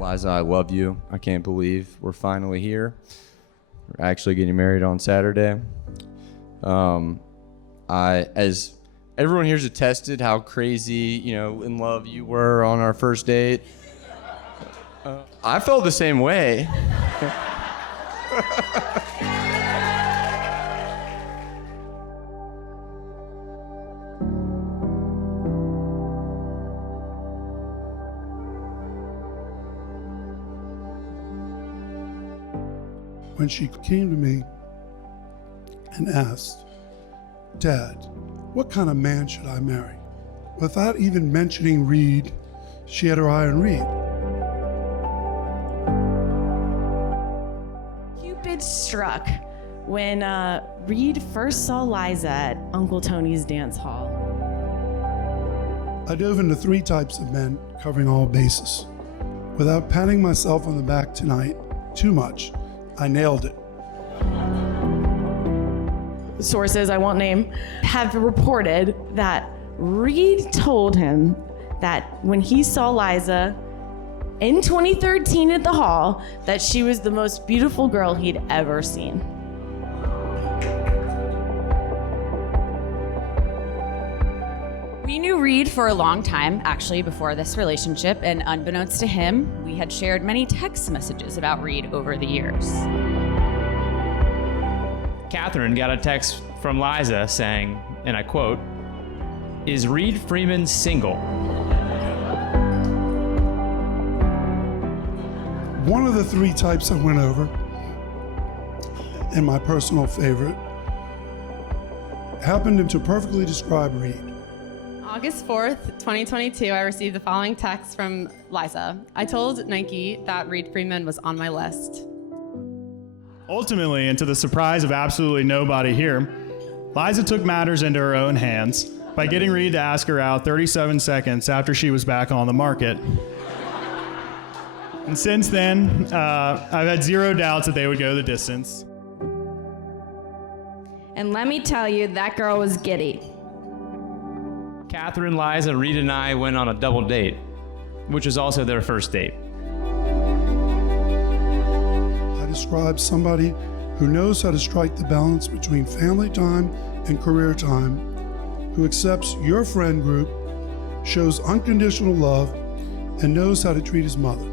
Liza, I love you. I can't believe we're finally here. We're actually getting married on Saturday. As everyone here's attested how crazy, in love you were on our first date. I felt the same way. When she came to me and asked, "Dad, what kind of man should I marry?" Without even mentioning Reid, she had her eye on Reid. Cupid struck when Reid first saw Liza at Uncle Tony's dance hall. I dove into 3 types of men, covering all bases. Without patting myself on the back tonight too much, I nailed it. Sources I won't name have reported that Reid told him that when he saw Liza in 2013 at the hall, that she was the most beautiful girl he'd ever seen. We knew Reid for a long time, actually, before this relationship, and unbeknownst to him, we had shared many text messages about Reid over the years. Catherine got a text from Liza saying, and I quote, "Is Reid Freeman single?" One of the 3 types I went over, and my personal favorite, happened to perfectly describe Reid. August 4th, 2022, I received the following text from Liza. I told Nike that Reid Freeman was on my list. Ultimately, and to the surprise of absolutely nobody here, Liza took matters into her own hands by getting Reid to ask her out 37 seconds after she was back on the market. And since then, I've had zero doubts that they would go the distance. And let me tell you, that girl was giddy. Catherine, Liza, Reid, and I went on a double date, which was also their first date. I describe somebody who knows how to strike the balance between family time and career time, who accepts your friend group, shows unconditional love, and knows how to treat his mother.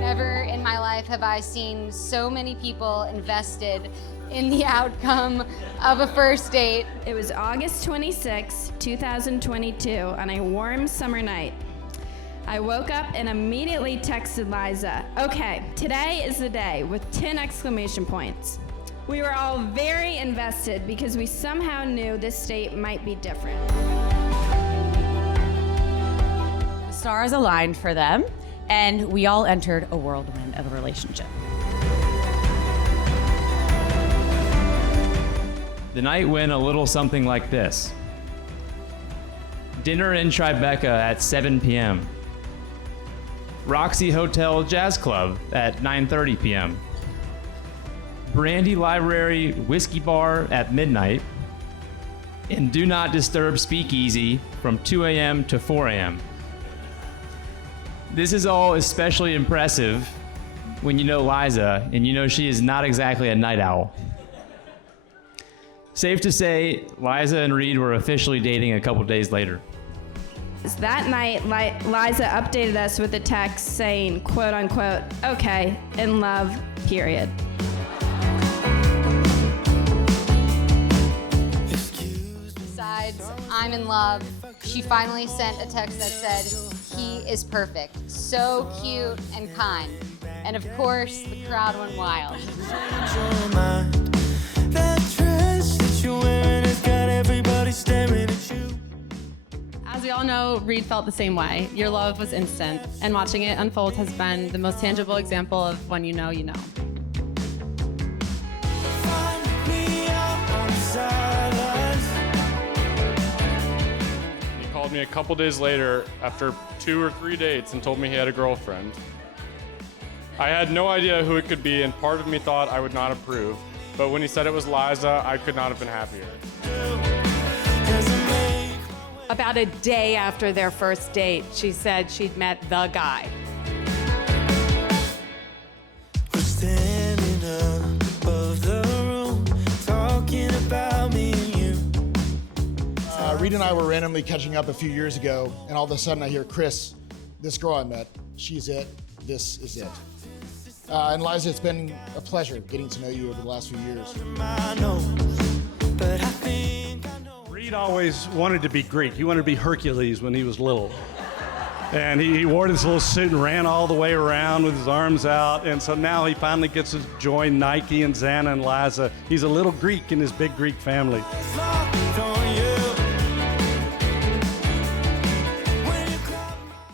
Never in my life have I seen so many people invested in the outcome of a first date. It was August 26, 2022, on a warm summer night. I woke up and immediately texted Liza, "Okay, today is the day," with 10 exclamation points. We were all very invested because we somehow knew this date might be different. The stars aligned for them, and we all entered a whirlwind of a relationship. The night went a little something like this. Dinner in Tribeca at 7 p.m. Roxy Hotel Jazz Club at 9:30 p.m. Brandy Library Whiskey Bar at midnight. And Do Not Disturb Speakeasy from 2 a.m. to 4 a.m. This is all especially impressive when you know Liza and you know she is not exactly a night owl. Safe to say, Liza and Reid were officially dating a couple days later. That night, Liza updated us with a text saying, quote unquote, "Okay, in love, period." Besides, I'm in love, she finally sent a text that said, "He is perfect, so cute and kind." And of course, the crowd went wild. As we all know, Reid felt the same way. Your love was instant, and watching it unfold has been the most tangible example of when you know, you know. He called me a couple days later after 2 or 3 dates and told me he had a girlfriend. I had no idea who it could be, and part of me thought I would not approve. But when he said it was Liza, I could not have been happier. About a day after their first date, she said she'd met the guy. We're standing above the room, talking about me and you. Reid and I were randomly catching up a few years ago, and all of a sudden I hear, Chris, this girl I met, she's it, this is it. And Liza, it's been a pleasure getting to know you over the last few years. Reid always wanted to be Greek. He wanted to be Hercules when he was little. And he wore this little suit and ran all the way around with his arms out. And so now he finally gets to join Nike and Xana and Liza. He's a little Greek in his big Greek family.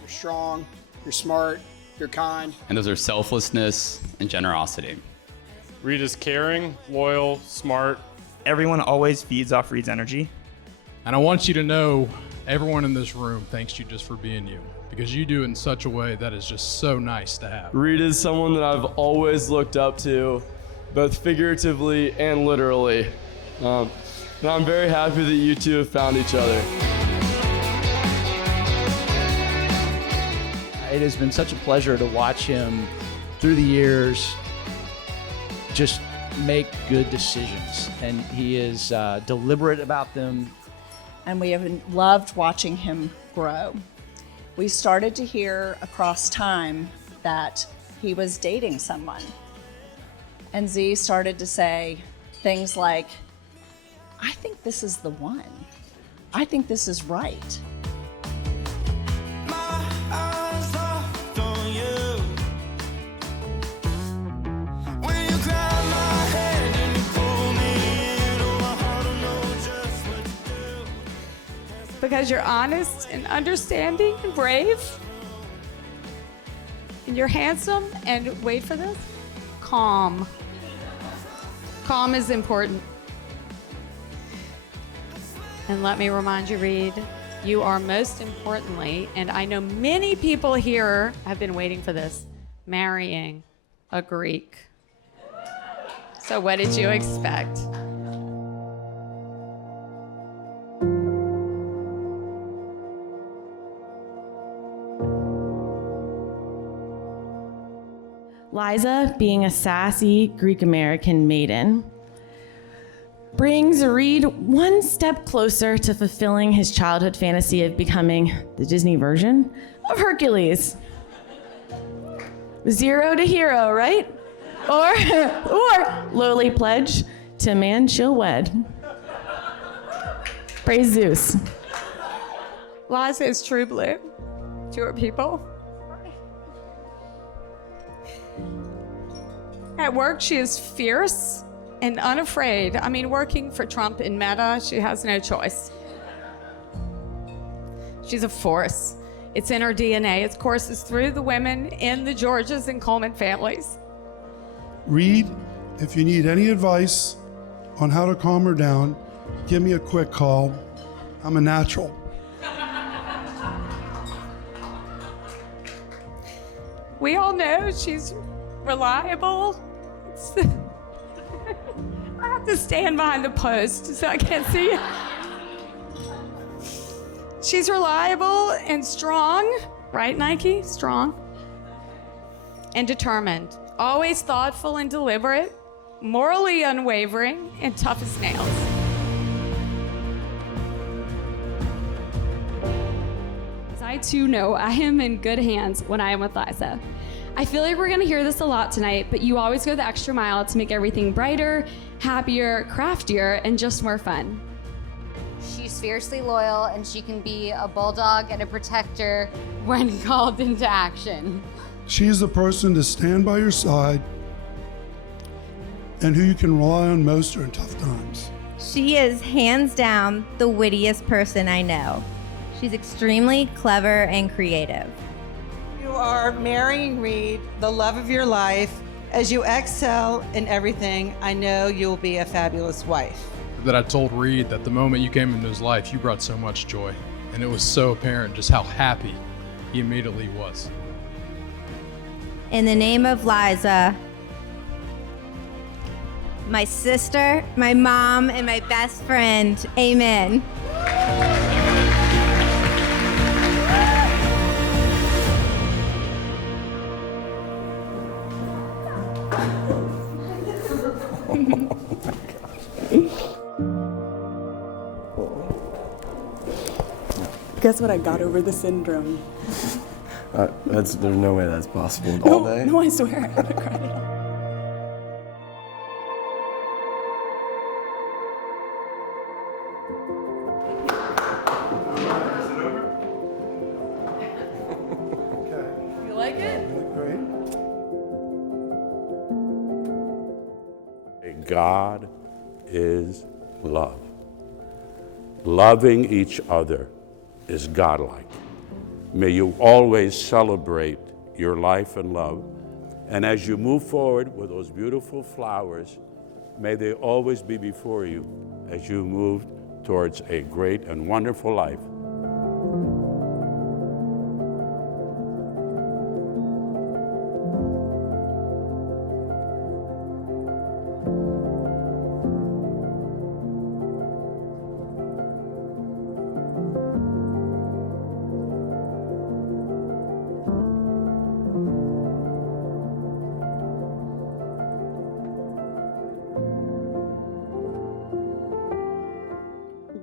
You're strong, you're smart, you're kind. And those are selflessness and generosity. Reid is caring, loyal, smart. Everyone always feeds off Reid's energy. And I want you to know everyone in this room thanks you just for being you, because you do it in such a way that is just so nice to have. Reid is someone that I've always looked up to, both figuratively and literally. And I'm very happy that you two have found each other. It has been such a pleasure to watch him through the years just make good decisions, and he is deliberate about them. And we have loved watching him grow. We started to hear across time that he was dating someone. And Z started to say things like, I think this is the one. I think this is right. Because you're honest and understanding and brave. And you're handsome and, wait for this, calm. Calm is important. And let me remind you, Reid, you are most importantly, and I know many people here have been waiting for this, marrying a Greek. So what did you expect? Liza, being a sassy Greek-American maiden, brings Reid one step closer to fulfilling his childhood fantasy of becoming the Disney version of Hercules. 0 to hero, right? Or lowly pledge to man she'll wed. Praise Zeus. Liza is true blue to her people. At work, she is fierce and unafraid. I mean, working for Trump in Meta, she has no choice. She's a force. It's in her DNA. Its courses through the women in the Georges and Coleman families. Reid, if you need any advice on how to calm her down, give me a quick call. I'm a natural. We all know she's reliable. I have to stand behind the post so I can't see it. She's reliable and strong, right, Nike? Strong. And determined. Always thoughtful and deliberate, morally unwavering, and tough as nails. As I too know I am in good hands when I am with Liza. I feel like we're gonna hear this a lot tonight, but you always go the extra mile to make everything brighter, happier, craftier, and just more fun. She's fiercely loyal, and she can be a bulldog and a protector when called into action. She's the person to stand by your side and who you can rely on most during tough times. She is hands down the wittiest person I know. She's extremely clever and creative. You are marrying Reid, the love of your life. As you excel in everything, I know you'll be a fabulous wife. That I told Reid that the moment you came into his life, you brought so much joy. And it was so apparent just how happy he immediately was. In the name of Liza, my sister, my mom, and my best friend, amen. Guess what? I got over the syndrome. There's no way that's possible all day. No, I swear I haven't cried at all. You like it? God is love. Loving each other is godlike. May you always celebrate your life and love. And as you move forward with those beautiful flowers, may they always be before you as you move towards a great and wonderful life.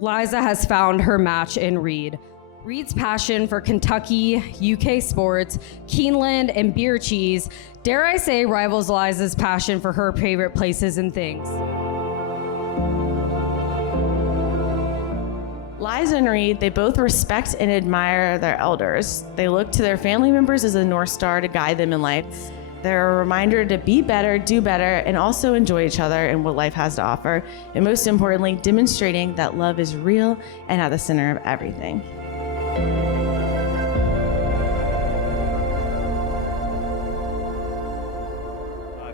Liza has found her match in Reid. Reid's passion for Kentucky, UK sports, Keeneland, and beer cheese, dare I say, rivals Liza's passion for her favorite places and things. Liza and Reid, they both respect and admire their elders. They look to their family members as a North Star to guide them in life. They're a reminder to be better, do better, and also enjoy each other and what life has to offer. And most importantly, demonstrating that love is real and at the center of everything.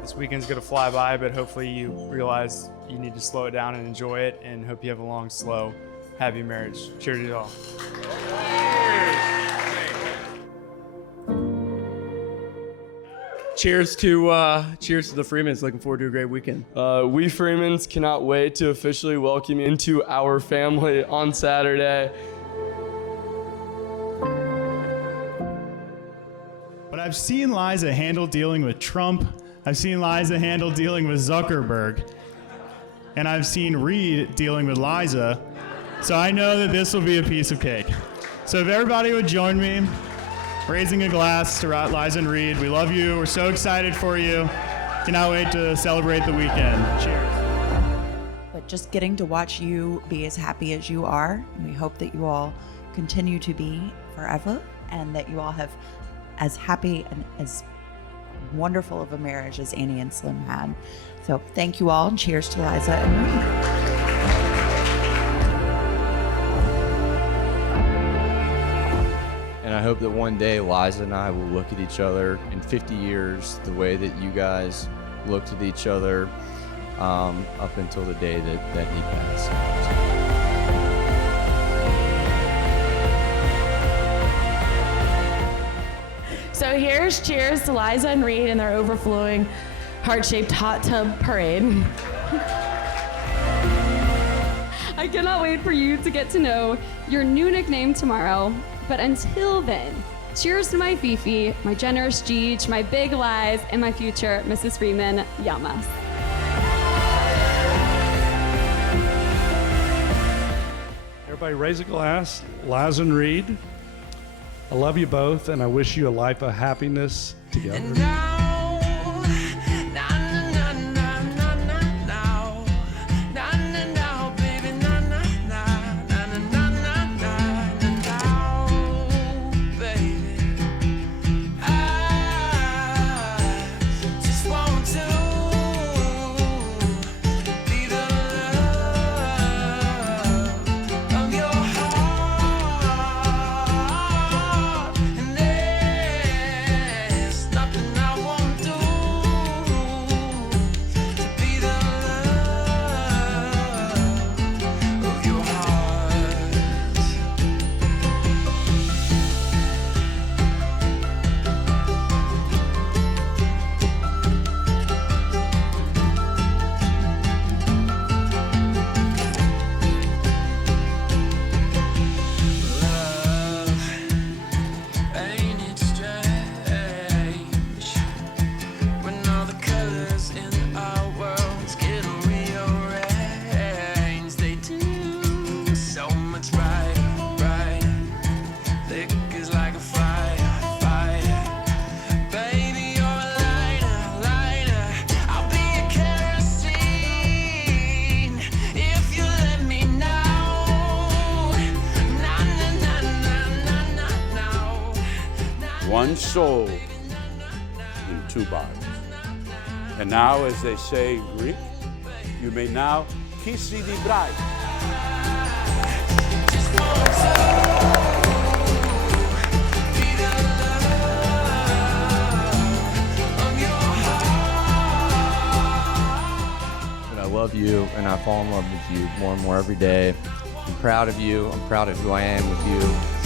This weekend's gonna fly by, but hopefully you realize you need to slow it down and enjoy it, and hope you have a long, slow, happy marriage. Cheers to you all. Cheers to the Freemans. Looking forward to a great weekend. We Freemans cannot wait to officially welcome you into our family on Saturday. But I've seen Liza handle dealing with Trump. I've seen Liza handle dealing with Zuckerberg. And I've seen Reid dealing with Liza. So I know that this will be a piece of cake. So if everybody would join me, raising a glass to Liza and Reid. We love you. We're so excited for you. Cannot wait to celebrate the weekend. Cheers. But just getting to watch you be as happy as you are, and we hope that you all continue to be forever, and that you all have as happy and as wonderful of a marriage as Annie and Slim had. So thank you all, and cheers to Liza and Reid. And I hope that one day Liza and I will look at each other in 50 years the way that you guys looked at each other up until the day that he passed. So here's cheers to Liza and Reid and their overflowing heart-shaped hot tub parade. I cannot wait for you to get to know your new nickname tomorrow. But until then, cheers to my Fifi, my generous Jeej, my big lies, and my future Mrs. Freeman, Yamas. Everybody raise a glass. Liza and Reid, I love you both, and I wish you a life of happiness together. Nothing I one soul in two bodies. And now, as they say in Greek, you may now kiss the bride. But I love you, and I fall in love with you more and more every day. I'm proud of you. I'm proud of who I am with you.